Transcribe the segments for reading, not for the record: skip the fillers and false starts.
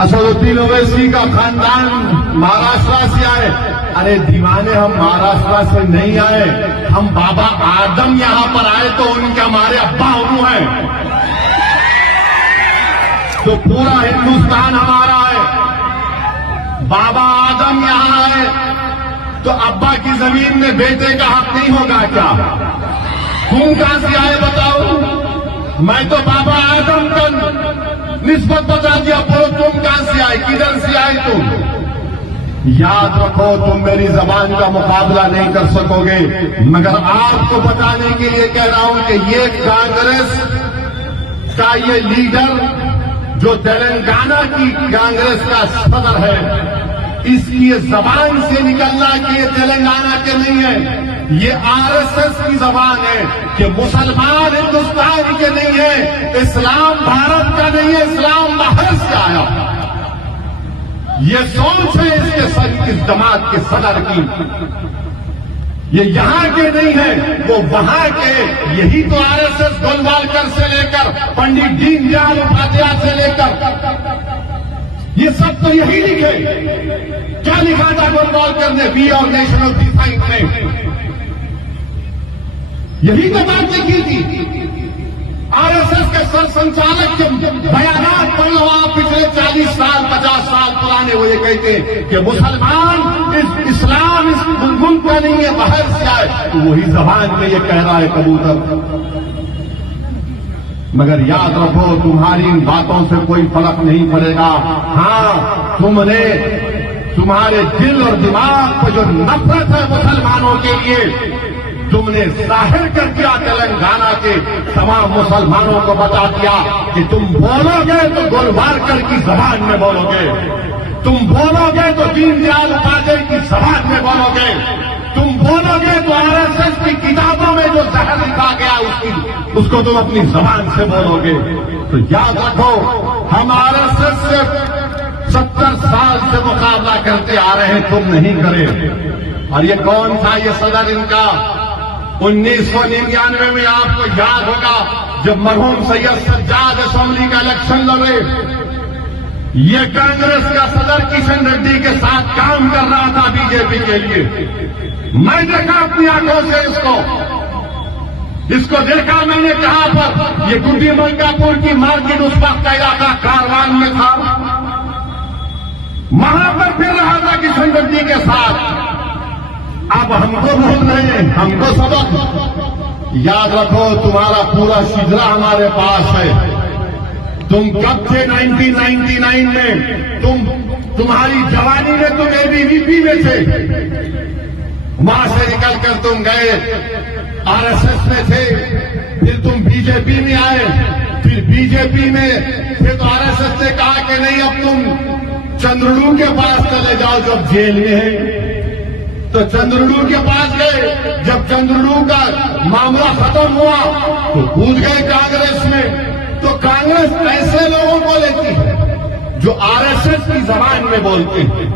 असदुद्दीन ओवैसी का खानदान महाराष्ट्र से आए। अरे दीवाने, हम महाराष्ट्र से नहीं आए, हम बाबा आदम यहां पर आए तो उनके हमारे अब्बा अबू हैं। तो पूरा हिंदुस्तान हमारा है। बाबा आदम यहां आए तो अब्बा की जमीन में बेटे का हक नहीं होगा क्या? तुम कहां से आए बताओ? मैं तो बाबा आदम का निस्बत बता दिया, बोलो तुम कहां से आए, किधर से आए तुम? याद रखो, तुम मेरी जबान का मुकाबला नहीं कर सकोगे, मगर आपको बताने के लिए कह रहा हूं कि ये कांग्रेस का ये लीडर जो तेलंगाना की कांग्रेस का सदर है, इसकी जबान से निकलना कि ये तेलंगाना के नहीं है, ये आरएसएस की जबान है कि मुसलमान हिंदुस्तान के नहीं है, इस्लाम भारत का नहीं है, इस्लाम बाहर से आया। ये सोच है इस जमात के सदर की। ये यहां के नहीं है, वो वहां के। यही तो आरएसएस गोलवालकर से लेकर पंडित दीनदयाल उपाध्याय से लेकर ये सब तो यही लिखे। क्या लिखा था गोलवालकर ने वी और नेशन ऑफ डिफाइंस में? यही तो बात लिखी थी। आरएसएस के सर संचालक के बयानात पढ़ लो आप, पिछले 40 साल 50 साल पुराने। वो ये कहते कि मुसलमान इस्लाम इस मुल्क का नहीं है, बाहर से आए। तो वही जबान में ये कह रहा है कबूतर। मगर याद रखो, तुम्हारी इन बातों से कोई फर्क नहीं पड़ेगा। हाँ, तुमने तुम्हारे दिल और दिमाग पर जो नफरत है मुसलमानों के लिए, तुमने जाहिर कर दिया। तेलंगाना के तमाम मुसलमानों को बता दिया कि तुम बोलोगे तो गोलवालकर की जबान में बोलोगे, तुम बोलोगे तो दीनदयाल उपाध्याय की जबान में बोलोगे, तुम बोलोगे तो आरएसएस की किताबों में जो जहर लिखा गया उसको तुम अपनी जबान से बोलोगे। तो याद रखो, हम आरएसएस से 70 साल से मुकाबला करते आ रहे हैं, तुम नहीं करे। और ये कौन था ये सदर इनका? 1999 में आपको याद होगा, जब मरहूम सैयद सज्जाद असेंबली का इलेक्शन लड़े, ये कांग्रेस का सदर किशन रेड्डी के साथ काम कर रहा था बीजेपी के लिए। मैं देखा अपनी आंखों से इसको देखा मैंने। कहां पर? ये गुड्डी मलकापुर की मार्केट उस वक्त का इलाका कारवान में था, वहां पर फिर रहा था किशन रेड्डी के साथ। अब हमको बोल रहे हैं, हमको सबक। याद रखो, तुम्हारा पूरा शिजरा हमारे पास है। तुम कब थे 1999 में? तुम्हारी जवानी में तुम एबीवीपी में थे, वहां से निकलकर तुम गए आरएसएस में थे, फिर तुम बीजेपी में आए, फिर बीजेपी में फिर तो आरएसएस ने कहा कि नहीं, अब तुम चंद्रलू के पास चले जाओ जो जेल में है। तो चंद्रलू के पास गए। जब चंद्रलू का मामला खत्म हुआ तो कूद गए कांग्रेस में। तो कांग्रेस ऐसे लोगों को लेती है जो आरएसएस की जबान में बोलते हैं।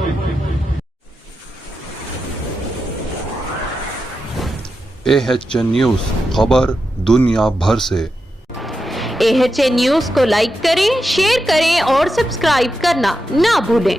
AHN न्यूज, खबर दुनिया भर से। AHN न्यूज को लाइक करें, शेयर करें और सब्सक्राइब करना ना भूलें।